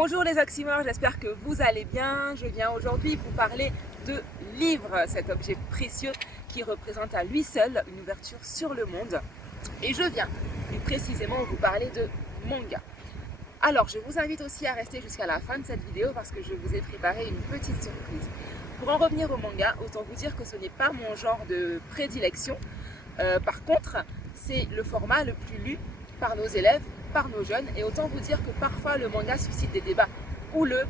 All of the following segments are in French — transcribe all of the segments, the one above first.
Bonjour les oxymores, j'espère que vous allez bien. Je viens aujourd'hui vous parler de livre, cet objet précieux qui représente à lui seul une ouverture sur le monde. Et je viens plus précisément vous parler de manga. Alors je vous invite aussi à rester jusqu'à la fin de cette vidéo parce que je vous ai préparé une petite surprise. Pour en revenir au manga, autant vous dire que ce n'est pas mon genre de prédilection. Par contre, c'est le format le plus lu par nos élèves, par nos jeunes, et autant vous dire que parfois le manga suscite des débats houleux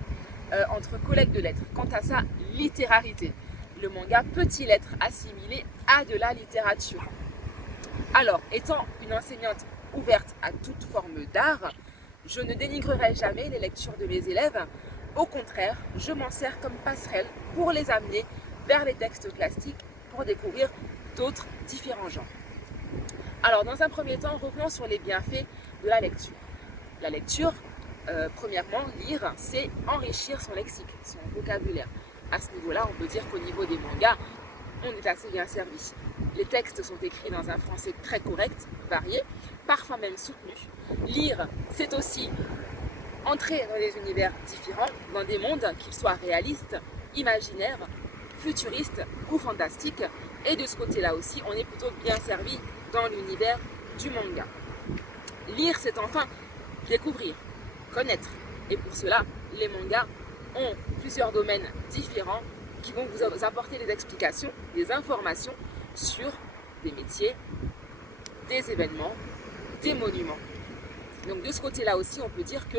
entre collègues de lettres quant à sa littérarité. Le manga peut-il être assimilé à de la littérature? Alors, étant une enseignante ouverte à toute forme d'art, je ne dénigrerai jamais les lectures de mes élèves. Au contraire, je m'en sers comme passerelle pour les amener vers les textes classiques pour découvrir d'autres différents genres. Alors, dans un premier temps, revenons sur les bienfaits de la lecture. La lecture, premièrement, lire, c'est enrichir son lexique, son vocabulaire. À ce niveau-là, on peut dire qu'au niveau des mangas, on est assez bien servi. Les textes sont écrits dans un français très correct, varié, parfois même soutenu. Lire, c'est aussi entrer dans des univers différents, dans des mondes, qu'ils soient réalistes, imaginaires, futuristes ou fantastiques. Et de ce côté-là aussi, on est plutôt bien servi dans l'univers du manga. Lire, c'est enfin découvrir, connaître. Et pour cela, les mangas ont plusieurs domaines différents qui vont vous apporter des explications, des informations sur des métiers, des événements, des monuments. Donc de ce côté-là aussi, on peut dire que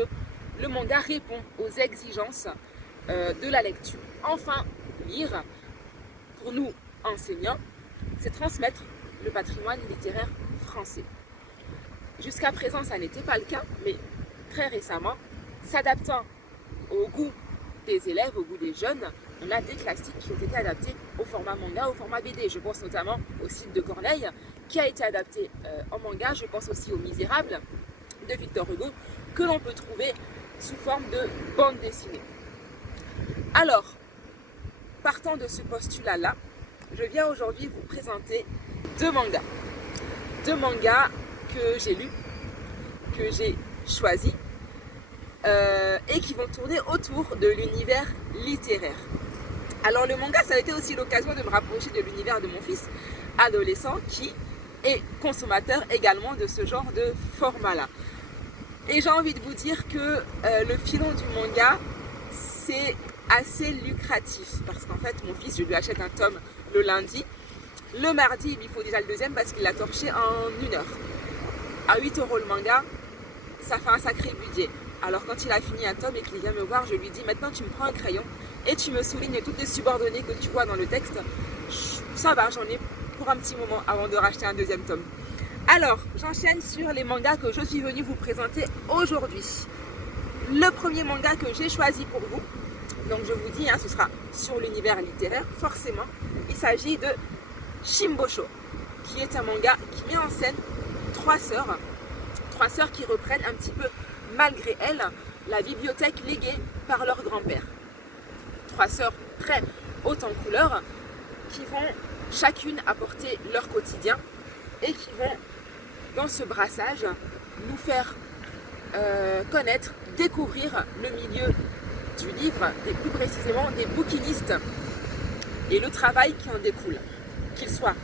le manga répond aux exigences de la lecture. Enfin, lire, pour nous enseignants, c'est transmettre le patrimoine littéraire français. Jusqu'à présent, ça n'était pas le cas, mais très récemment, s'adaptant au goût des élèves, au goût des jeunes, on a des classiques qui ont été adaptés au format manga, au format BD. Je pense notamment au Cid de Corneille, qui a été adapté en manga. Je pense aussi aux Misérables de Victor Hugo, que l'on peut trouver sous forme de bande dessinée. Alors, partant de ce postulat-là, je viens aujourd'hui vous présenter deux mangas. Deux mangas que j'ai lus, que j'ai choisis, et qui vont tourner autour de l'univers littéraire. Alors le manga, ça a été aussi l'occasion de me rapprocher de l'univers de mon fils adolescent qui est consommateur également de ce genre de format-là. Et j'ai envie de vous dire que le filon du manga, c'est assez lucratif parce qu'en fait mon fils, je lui achète un tome le lundi. Le mardi, il faut déjà le deuxième parce qu'il l'a torché en 1 heure. À 8 € le manga, ça fait un sacré budget. Alors quand il a fini un tome et qu'il vient me voir, je lui dis maintenant tu me prends un crayon et tu me soulignes toutes les subordonnées que tu vois dans le texte. Ça va, j'en ai pour un petit moment avant de racheter un deuxième tome. Alors, j'enchaîne sur les mangas que je suis venue vous présenter aujourd'hui. Le premier manga que j'ai choisi pour vous, donc je vous dis, ce sera sur l'univers littéraire, forcément. Il s'agit de Shimbosho, qui est un manga qui met en scène trois sœurs qui reprennent un petit peu, malgré elles, la bibliothèque léguée par leur grand-père. Trois sœurs très hautes en couleur qui vont chacune apporter leur quotidien et qui vont, dans ce brassage, nous faire connaître, découvrir le milieu du livre, et plus précisément des bouquinistes et le travail qui en découle, qu'il soit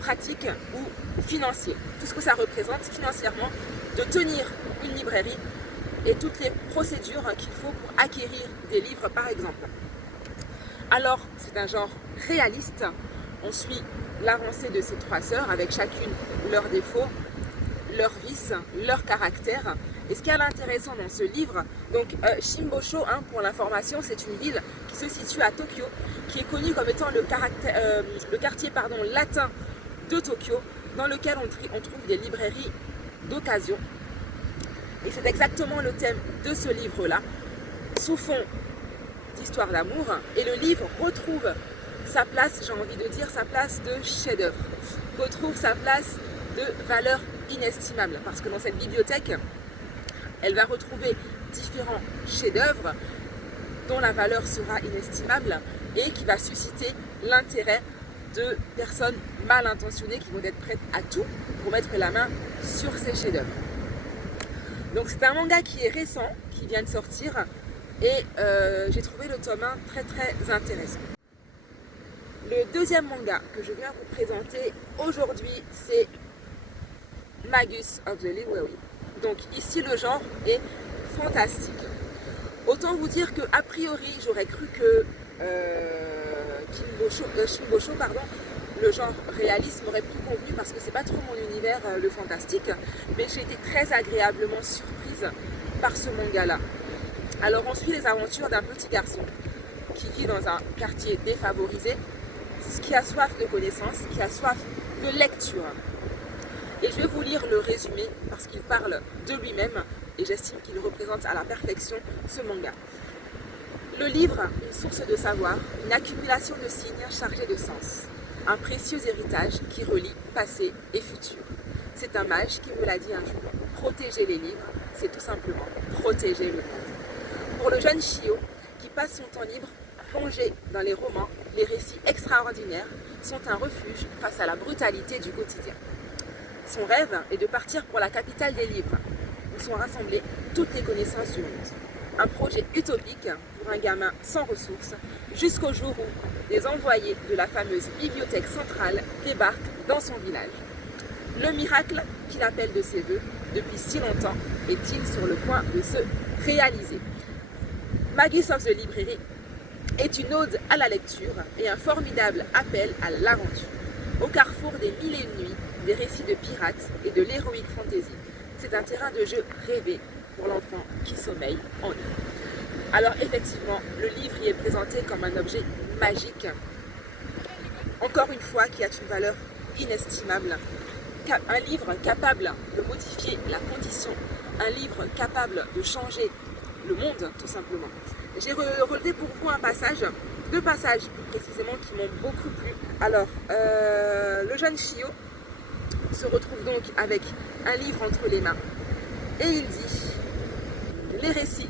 pratique ou financier. Tout ce que ça représente financièrement de tenir une librairie et toutes les procédures qu'il faut pour acquérir des livres par exemple. Alors c'est un genre réaliste, on suit l'avancée de ces trois sœurs avec chacune leurs défauts, leurs vices, leur caractère. Et ce qui est intéressant dans ce livre, donc Shimbosho, pour l'information, c'est une ville qui se situe à Tokyo, qui est connue comme étant le quartier latin de Tokyo, dans lequel on trouve des librairies d'occasion. Et c'est exactement le thème de ce livre-là, sous fond d'histoire d'amour. Et le livre retrouve sa place, j'ai envie de dire, sa place de chef-d'œuvre, retrouve sa place de valeur inestimable. Parce que dans cette bibliothèque, elle va retrouver différents chefs-d'œuvre dont la valeur sera inestimable et qui va susciter l'intérêt de personnes mal intentionnées qui vont être prêtes à tout pour mettre la main sur ces chefs-d'œuvre. Donc c'est un manga qui est récent, qui vient de sortir, et j'ai trouvé le tome 1 très très intéressant. Le deuxième manga que je viens vous présenter aujourd'hui, c'est Magus of the Library. Donc ici le genre est fantastique. Autant vous dire que a priori j'aurais cru que Shimbosho, le genre réaliste m'aurait plus convenu parce que c'est pas trop mon univers le fantastique, mais j'ai été très agréablement surprise par ce manga là. Alors on suit les aventures d'un petit garçon qui vit dans un quartier défavorisé, qui a soif de connaissances, qui a soif de lecture. Et je vais vous lire le résumé parce qu'il parle de lui-même et j'estime qu'il représente à la perfection ce manga. Le livre, une source de savoir, une accumulation de signes chargés de sens, un précieux héritage qui relie passé et futur. C'est un mage qui me l'a dit un jour. Protéger les livres, c'est tout simplement protéger le monde. Pour le jeune Shio, qui passe son temps libre plongé dans les romans, les récits extraordinaires sont un refuge face à la brutalité du quotidien. Son rêve est de partir pour la capitale des livres, où sont rassemblées toutes les connaissances du monde. Un projet utopique pour un gamin sans ressources, jusqu'au jour où les envoyés de la fameuse bibliothèque centrale débarquent dans son village. Le miracle qu'il appelle de ses voeux depuis si longtemps est-il sur le point de se réaliser. Magus of the Library est une ode à la lecture et un formidable appel à l'aventure. Au carrefour des mille et une nuits, des récits de pirates et de l'héroïque fantasy. C'est un terrain de jeu rêvé pour l'enfant qui sommeille en lui. Alors effectivement, le livre y est présenté comme un objet magique, encore une fois qui a une valeur inestimable. Un livre capable de modifier la condition, un livre capable de changer le monde tout simplement. J'ai relevé pour vous deux passages plus précisément qui m'ont beaucoup plu. Alors, le jeune Shio se retrouve donc avec un livre entre les mains et il dit « Les récits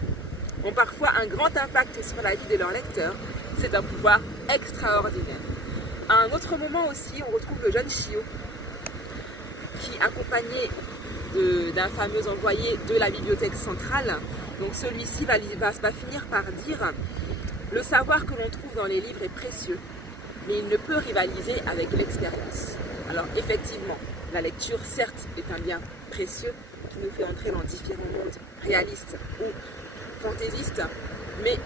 ont parfois un grand impact sur la vie de leur lecteur, c'est un pouvoir extraordinaire. » À un autre moment aussi, on retrouve le jeune Shio qui, accompagné d'un fameux envoyé de la bibliothèque centrale, donc celui-ci va finir par dire « Le savoir que l'on trouve dans les livres est précieux, mais il ne peut rivaliser avec l'expérience. » Alors effectivement, la lecture certes est un bien précieux qui nous fait entrer dans différents mondes réalistes ou fantaisistes, mais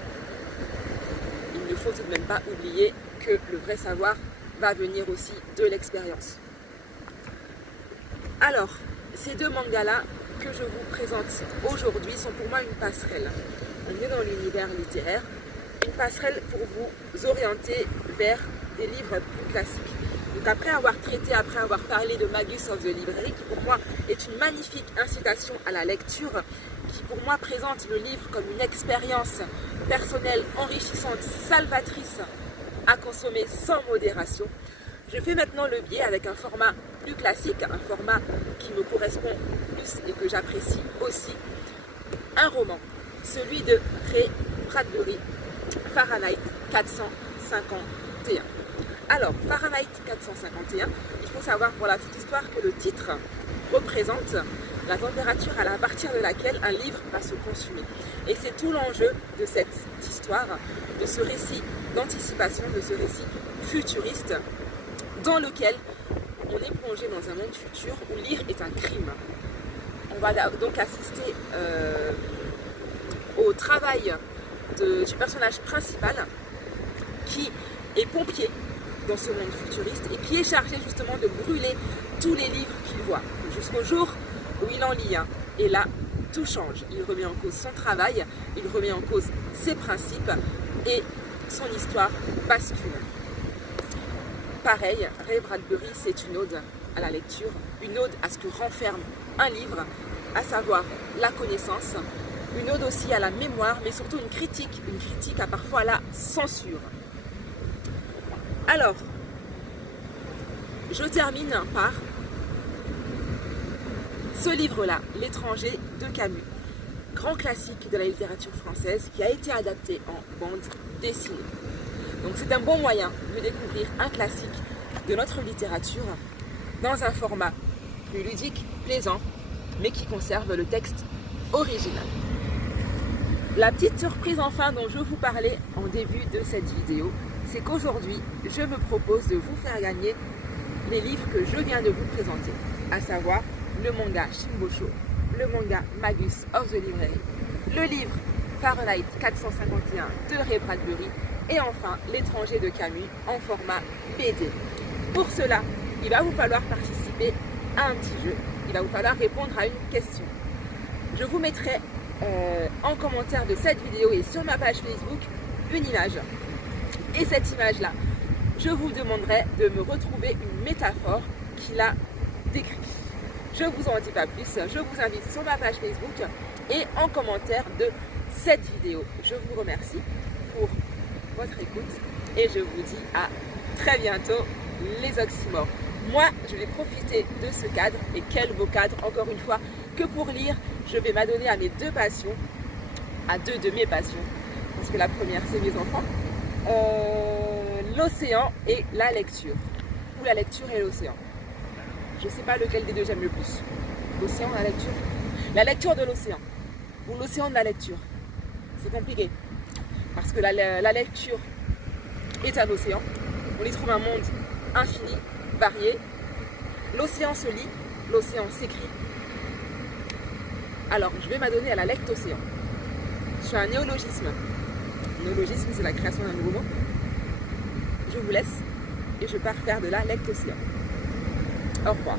il ne faut tout de même pas oublier que le vrai savoir va venir aussi de l'expérience. Alors, ces deux mangas-là que je vous présente aujourd'hui sont pour moi une passerelle. On est dans l'univers littéraire, une passerelle pour vous orienter vers des livres plus classiques. Donc après avoir parlé de Magus of the Library, qui pour moi est une magnifique incitation à la lecture, qui pour moi présente le livre comme une expérience personnelle, enrichissante, salvatrice, à consommer sans modération, je fais maintenant le biais avec un format plus classique, un format qui me correspond plus et que j'apprécie aussi, un roman, celui de Ray Bradbury, Fahrenheit 451. Alors, Fahrenheit 451, il faut savoir pour la petite histoire que le titre représente la température à partir de laquelle un livre va se consumer. Et c'est tout l'enjeu de cette histoire, de ce récit d'anticipation, de ce récit futuriste, dans lequel on est plongé dans un monde futur où lire est un crime. On va donc assister au travail du personnage principal qui est pompier dans ce monde futuriste et qui est chargé justement de brûler tous les livres qu'il voit jusqu'au jour où il en lit un. Et là, tout change. Il remet en cause son travail, il remet en cause ses principes et son histoire bascule. Pareil, Ray Bradbury, c'est une ode à la lecture, une ode à ce que renferme un livre, à savoir la connaissance, une ode aussi à la mémoire, mais surtout une critique à parfois la censure. Alors, je termine par ce livre-là, L'étranger de Camus, grand classique de la littérature française qui a été adapté en bande dessinée. Donc c'est un bon moyen de découvrir un classique de notre littérature dans un format plus ludique, plaisant, mais qui conserve le texte original. La petite surprise enfin dont je vous parlais en début de cette vidéo, c'est qu'aujourd'hui, je me propose de vous faire gagner les livres que je viens de vous présenter, à savoir le manga Shimbosho, le manga Magus of the Library, le livre Fahrenheit 451 de Ray Bradbury et enfin L'étranger de Camus en format BD. Pour cela, il va vous falloir participer à un petit jeu, il va vous falloir répondre à une question. Je vous mettrai en commentaire de cette vidéo et sur ma page Facebook une image. Et cette image-là, je vous demanderai de me retrouver une métaphore qu'il a décrite. Je ne vous en dis pas plus, je vous invite sur ma page Facebook et en commentaire de cette vidéo. Je vous remercie pour votre écoute et je vous dis à très bientôt les oxymores. Moi, je vais profiter de ce cadre et quel beau cadre, encore une fois, que pour lire, je vais m'adonner à mes deux passions, à deux de mes passions, parce que la première, c'est mes enfants, l'océan et la lecture, ou la lecture et l'océan. Je ne sais pas lequel des deux j'aime le plus, l'océan ou la lecture de l'océan, ou l'océan de la lecture. C'est compliqué, parce que la lecture est un océan, on y trouve un monde infini, varié. L'océan se lit, l'océan s'écrit. Alors, je vais m'adonner à la lectocéan. Je fais un néologisme. Néologisme, c'est la création d'un nouveau mot. Je vous laisse et je pars faire de la lectocéan. Au revoir.